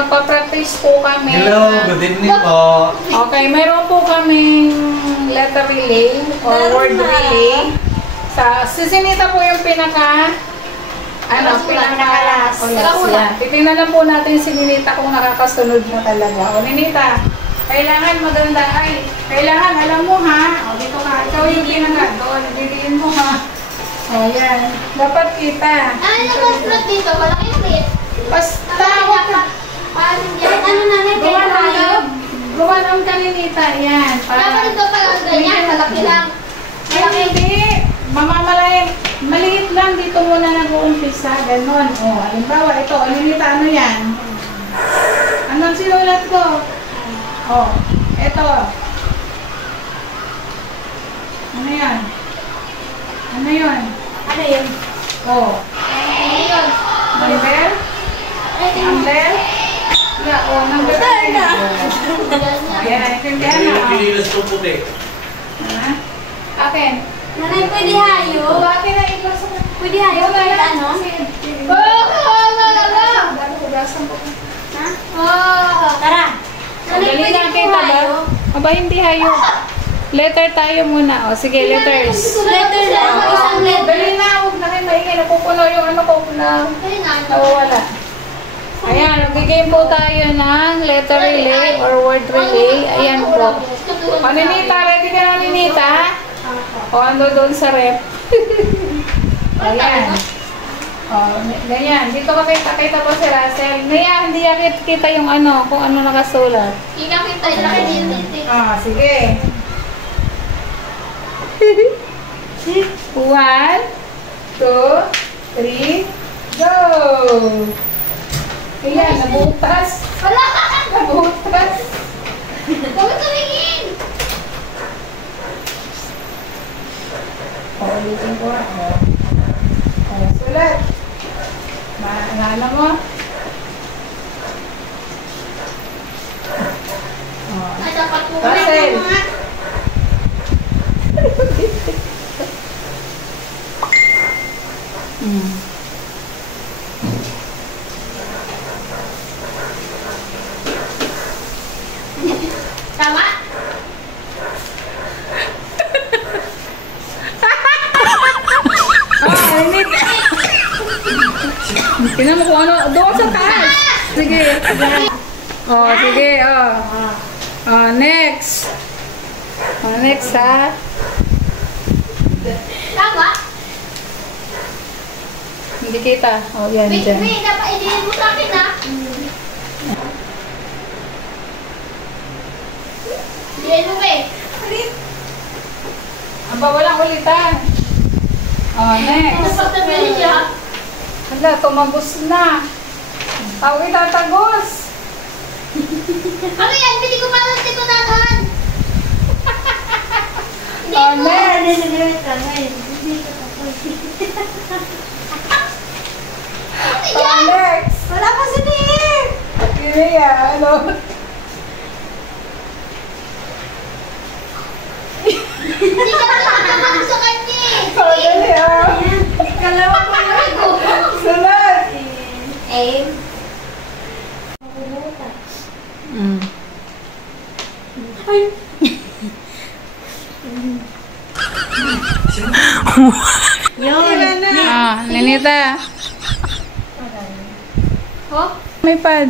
magpa-practice po kami. Hello, good evening po. Okay, mayroon po kaming letter relay or word relay. Si Sinita po yung pinaka pinaka-last. Titingnan lang po natin si Ninita kung nakakasunod mo talaga. O Ninita, kailangan maganda ay, kailangan alam mo ha. O dito ka, ikaw yung pinaka doon, nagdidiin mo ha. O yan, dapat kita. Ano ba sulat dito? Malaki yung lit. Basta, gumanong ka Ninita, yan. Dapat ito pala ganyan, malaki lang. Hindi, mamamalayan. Maliit lang, dito muna nag-uumpisa, ganon. O, halimbawa, ito, Ninita, ano yan? Anong sinulat ko? O, ito. Ano yan? Ano yun? Ano yun? O. Ano yun? Number? Number? Yeah, o, number. Ayan, naintindihan na. Pinilas ko puti. Ha? Akin. Nanay, pwede hayo? Akin na iba sa... Pwede hayo kahit ano? Tara. Nanay, Dali pwede na po kita ba? hayo? Aba, hindi hayo. Letter tayo muna. O, sige, letters. Letter lang, isang letter. Dali na, huwag na kayo maingay. Napupuno yung ano ko na nawawala. Ayan, nag-game po tayo ng letter relay or word relay. Ayan po. O, Ninita, ready ka na, Ninita? O, ando doon sa rep. Ayan. O, ganyan. Dito ka kita po si Russell. Naya, hindi kita yung ano, kung ano nakasulat. Ikakita yung laki dito. Sige. 1, 2, 3, go! Ayan, nabutas. Wala! Nabutas. Huwag tumingin! Ulitin ko. Sulat. Maano mo? Ay, dapat mo Russell. mga... Tama? Tingnan mo kung ano. Doon sa taas. Sige. Sige. Next. Next ha. Tama? Hindi kita. Yan Wait, dyan. dapat i-delete mo sa akin ha? Delete mo Aba, walang ulitan. Next. Napagtabilin siya. Hala, tumagos na. Ako itatagos. Ano yan? Hindi ko pa lang tikunahan. Next. Next. Wala pa sa diin. Kaya, ano? Hindi ka lang sa kanya eh. Dali Kalawa ko yun. Sunod. Aim. Ninita. Oh? May pad.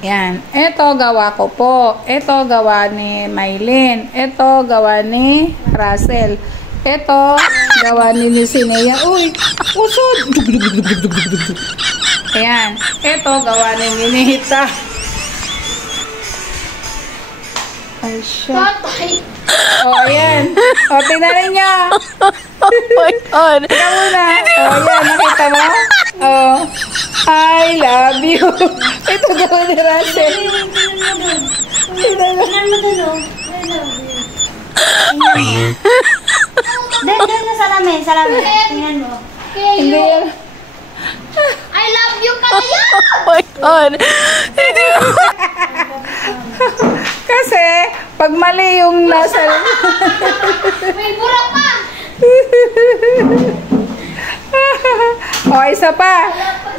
Yan. Ito gawa ko po. Ito gawa ni Maylin. Ito gawa ni Russell. Ito gawa ni Sinea. Uy! Usod! Ayan. Ito gawa ni Ninita. Ay, siya. Tatay. Ayan. Tingnan rin niya. Oh my God. Tingnan muna. Ayan. Nakita mo? I love you. Ito gawin ni Russell. Tingnan mo. Dahil na salamin. Tingnan mo. Hindi yan. I love you pala yun! Oh my God. Kasi, pag mali yung nasa... May bura pa! O, isa pa.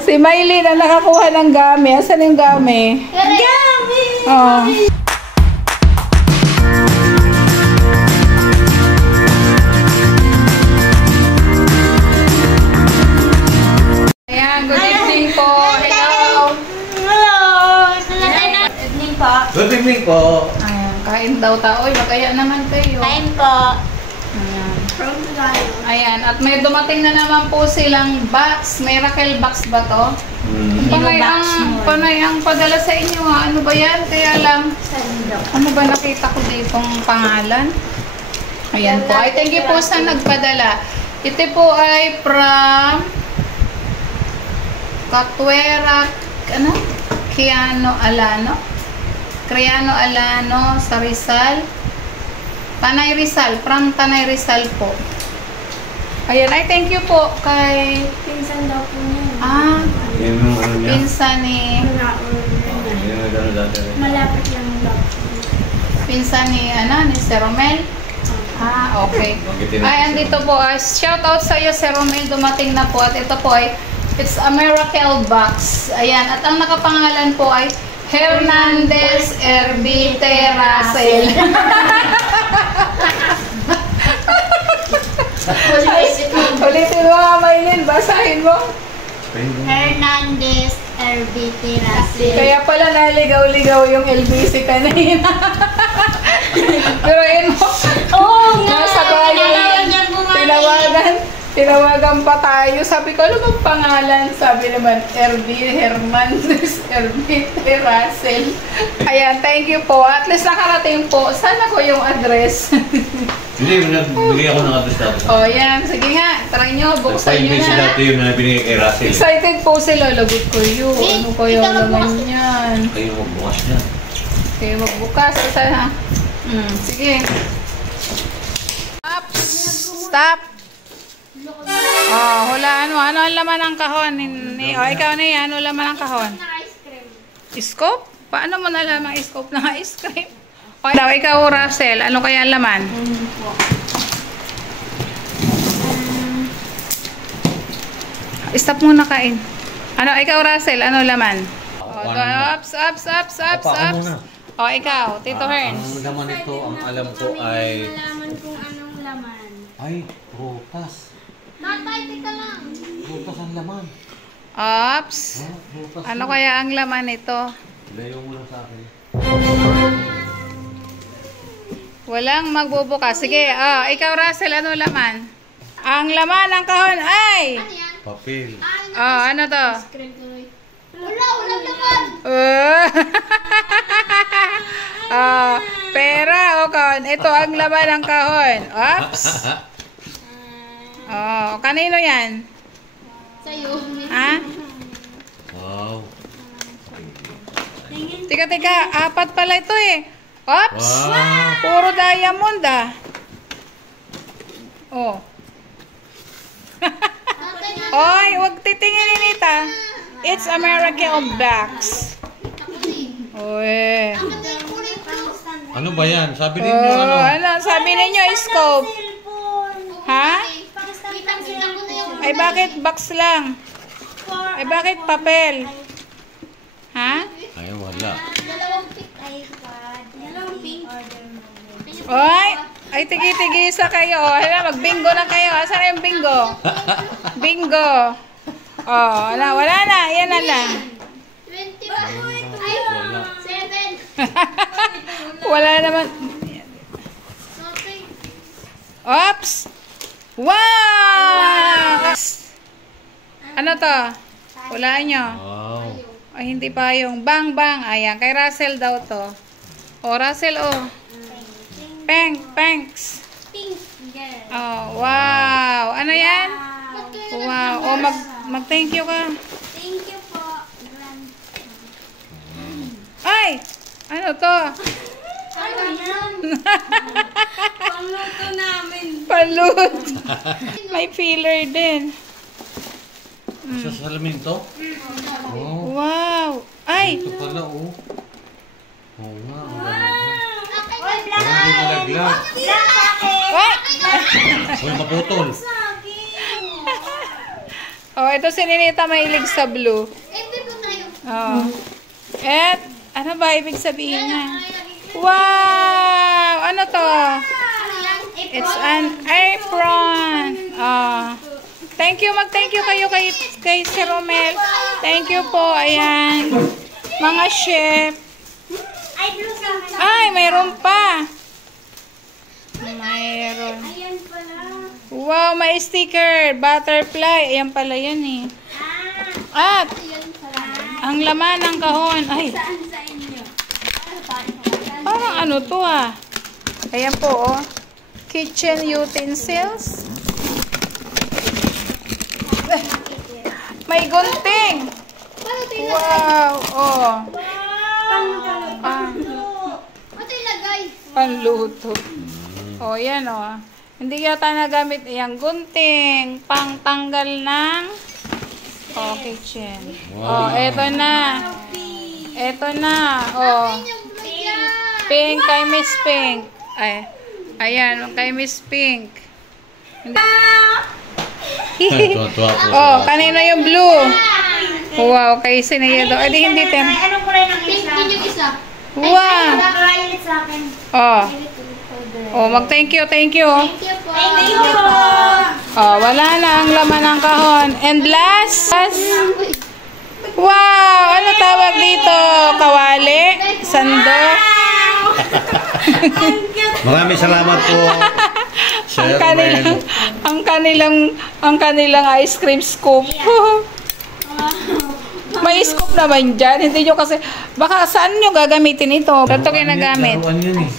Si Maylin ang nakakuha ng gami. Asan yung gami? Gami! Oh. Ayan, good evening po. Hello. Hello! Good evening po. Good evening po. Ayan, kain daw tao. Uy, magkaya naman kayo. Kain po. Ayan. From Tagalog. Ayan, at may dumating na naman po silang box. Miracle box ba to? Panay ang padala sa inyo ha. Ano ba yan? Kaya lang, ano ba nakita ko ditong pangalan? Ayan po. Ay, thank you po sa nagpadala. Ito po ay from Catuera, ano? Criano Alano sa Rizal. Tanay Rizal, from Tanay Rizal po. Ayan, ay thank you po kay Pinsan daw po niya. Yan yung ano niya. pinsan ni Yan yung ano dati. Malapit lang daw. pinsan ni Sir Romel. Okay. Ay, andito po. Shout out sa iyo, Sir Romel. Dumating na po. At ito po ay, it's a miracle box. Ayan. At ang nakapangalan po ay Hernandez Erbite Russell. Ulitin mo nga, Maylin. Basahin mo. Hernandez Erbite Russell. Kaya pala naligaw-ligaw yung LBC kanina. Pero yun mo. Oo nga! Nasa bayan. Tinawagan pa tayo. Sabi ko, ano bang pangalan? Sabi naman, Hernandez Erbite Russell. Ayan, thank you po. At least nakarating po. Sana ko yung address. Hindi, nagbigay ako ng address dati. Yan. Sige nga. Try nyo. Buksan nyo na. dati yun na binigay kay Russell. Excited po sila. Lagot ko yun. Ano ko yung naman yan? Kayo magbukas niya. Okay, magbukas. Sana. Sige. Stop. Hulaan mo. Ano ang laman ng kahon? Ikaw na yan. Ano laman ng kahon? Ice cream. Scope? Paano mo nalaman ang scope ng ice cream? Okay daw, ikaw Russell. Ano kaya ang laman? Stop muna kain. Ano, ikaw Russell. Ano laman? Ups. Ikaw. Tito Herns. Ang laman nito, ang alam ko ay... Malaman kung anong laman. Ay, prutas. Tatay, tika lang. Prutas ang laman. Ups. Prutas. Ano kaya ang laman nito? Layo mo lang sa akin. Walang magbubukas. Sige, ikaw Russell, ano laman? Ang laman ng kahon ay... Ano yan? Papel. Ano to? Ice cream tuloy. Walang laman. Pera o kahon. Ito ang laman ng kahon. Oops. Kanino yan? Sa'yo. Ha? Wow. Tika, apat pala ito eh. Oops. Wow. Puro diamond Tatay na. Oy, huwag titingin Nita. It's a miracle box. Oy. Ano ba yan? Sabi ninyo ano? Ano? Sabi ninyo scope. Ha? Ay bakit box lang? Ay bakit papel? Ha? Ay, wala. Dalawang pink. Oy, ay tigi-tigisa kayo. Hala, mag-bingo na kayo. Asan yung bingo? Bingo. Wala na. Yan na lang. 20 ba? Ay, 7. Wala naman. Shopping. Oops! Wow! Ano to? Hulaan nyo. Wow. Ay, hindi pa yung bang. Ayan, kay Russell daw to. Russell, Thanks. Pink. Yes. Wow. Ano yan? Wow. Mag-thank you ka. Thank you po. Ay! Ano to? Ano yan? Pangluto namin. Palut. May filler din. Sa salamin to? Oh. Wow. Ay! Ito pala, oh. Oo nga. Parang hindi malaglag. Ay! Uy, maputol. Oh, ito si Ninita mahilig sa blue. Ito po tayo. Oh. At, ano ba ibig sabihin niya? Wow! Ano to? Ano yan? It's an apron. Oh. Thank you, mag-thank you kayo kay Sir Romel. Thank you po, ayan. Mga chef. Ay, blue sa akin. Ay, mayroon pa. Mayroon. Ayan pala. Wow, may sticker. Butterfly. Ayan pala yun eh. At, Ayan pala. ang laman ng kahon. Ay, Saan sa inyo? parang ano to ah. Ayan po oh. Kitchen utensils. May gunting. Paano ito Wow. Oh. Ito ilagay. Panluto. Oh, yan oh. Hindi yata nagamit yung gunting. Pangtanggal ng kitchen. Oh, eto na. Eto na. Oh. Yung blue yan. Pink kay Miss Pink. Ay. Ayan, kay Miss Pink. Tuwa-tuwa po. Oh, kanina yung blue. Wow, kay Sinayado. Ay, di hindi tem. Anong kulay ng isa? Pink din yung isa. Wow. Violet sa akin. Oh. Oh, mag-thank you, thank you. Thank you po. Thank you po. Oh, wala na ang laman ng kahon. And last, wow, ano tawag dito? Kawali? Sando? Maraming salamat po. Sir Romel. ang kanilang ice cream scoop. May scoop naman dyan. Hindi nyo kasi, baka saan nyo gagamitin ito? Ito ginagamit. Laruan yan eh.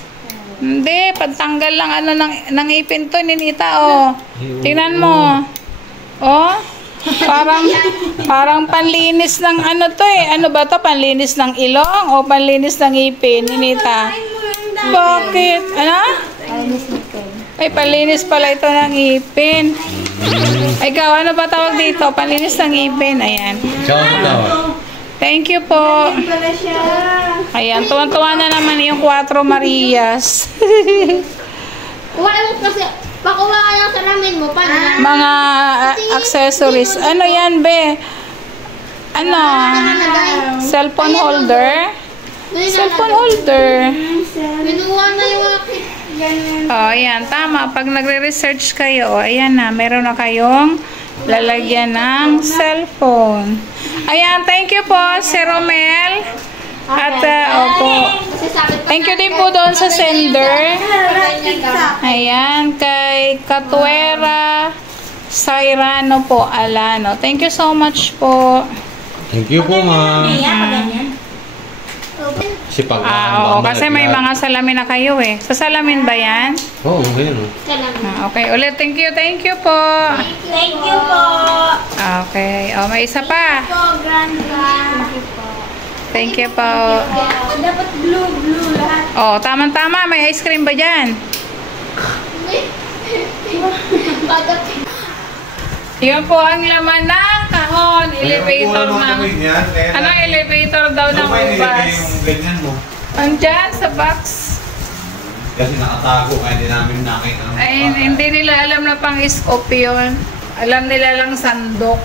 Hindi, pagtanggal lang ano ng ipin to, Ninita, oh. Tingnan mo. Oh. Parang panlinis ng ano to eh. Ano ba to? Panlinis ng ilong o panlinis ng ipin, Ninita? Bakit? Ano? Ay, panlinis pala ito ng ipin. Ay, ikaw, ano ba tawag dito? Panlinis ng ipin. Ayan. Ikaw ano tawag? Thank you po. Ayan, tuwan-tuwa na naman yung 4 Marias. Kuha mo kasi, pakuha ka lang sa ramen mo. Paano? Mga accessories. Ano yan, be? Ano? Cellphone holder? Cellphone holder. Binuha na yung akin. Oh, ayan. Tama. Pag nagre-research kayo, oh, ayan na. Meron na kayong lalagyan ng cellphone. Ayan. Thank you po, Sir Romel. At, opo. Thank you din po doon sa sender. Ayan. Kay Katuera Sairano po, Alano. Thank you so much po. Thank you po, ma'am. Si pag Oo, kasi may mga salamin na kayo eh. Sa salamin ba yan? Oo, ngayon. Okay, ulit. Thank you po. Thank you po. Okay. Oh, may isa pa. Grandpa. Thank you po. Dapat blue lahat. Oh, tama-tama. May ice cream ba dyan? Yun po ang laman ng kahon. Elevator ng... Anong elevator daw ng ubas? Ganyan mo. Andyan sa box. Kasi nakatago, kaya di namin nakita. Ay, hindi nila alam na pang scoop yun. Alam nila lang sandok.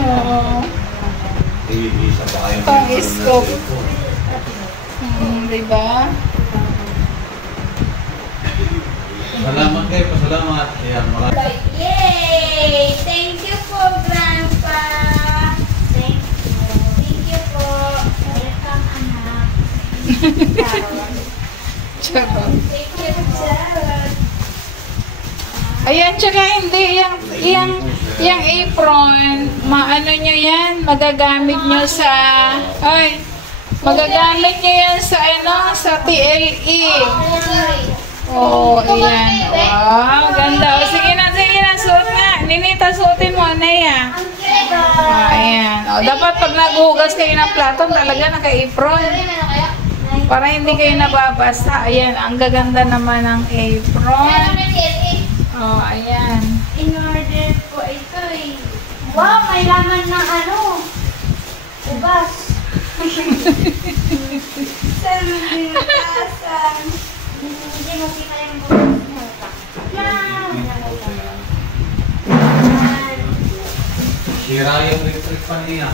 Oo. Isa pa kayo. Pang scoop. Diba? Salamat kayo, pasalamat. Ayan, maraming. Yay! Thank you po, Grandpa. Thank you po. Welcome, anak. Charot. Thank you, Charot. Ayan, tsaka hindi, yung apron, maano nyo yan, magagamit nyo sa, magagamit nyo yan sa, sa TLE. Oh, ayan. Wow, ganda. O, sige na, suot nga. Ninita, suotin mo, Nea. Ayan. O, dapat pag naghugas kayo ng plato, talaga naka-apron. Para hindi kayo nababasa. Ayan, ang gaganda naman ng apron. Oh, ayan. In order po ito eh. Wow, may laman ng ubas. Saan mo binagasan? Hindi mo kita yung bukas. Sira yung electric fan niya.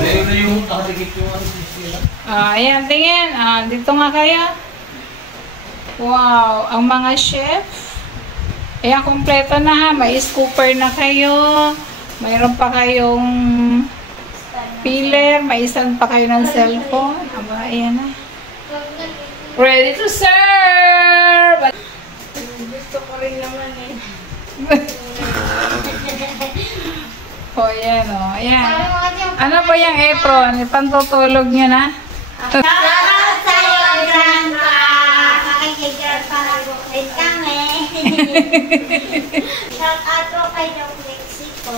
Ayun na yung nakadikit yung ano sira. Ayan, tingin. Dito nga kayo. Wow, ang mga chef. Ayan, kompleto na ha. May scooper na kayo. Mayroon pa kayong peeler. May isang pa kayo ng cellphone. Aba, ayan na. Ready to serve! Gusto ko rin naman eh. Ayan o. Ayan. Ano ba yung apron? Ipantutulog nyo na? Shoutout sa'yo, Grandpa! Kay Grandpa nag-ulit kami. Shoutout po kay Doc Mexico.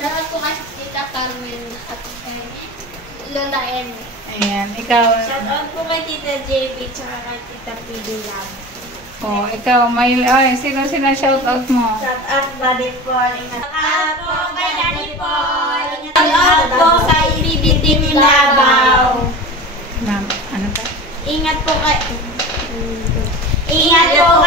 Shoutout po kay Tita Carmen at kay Lola N. Ayan, ikaw. Shoutout po kay Tita JB tsaka kay Tita PD Lab. Oh, ikaw. Ay, sino shoutout mo? Shoutout Buddy Paul. Shoutout po kay Daddy Paul. Shoutout po kay PBT Milabaw. Ma'am, ano ba? Ingat po kay... Ingat po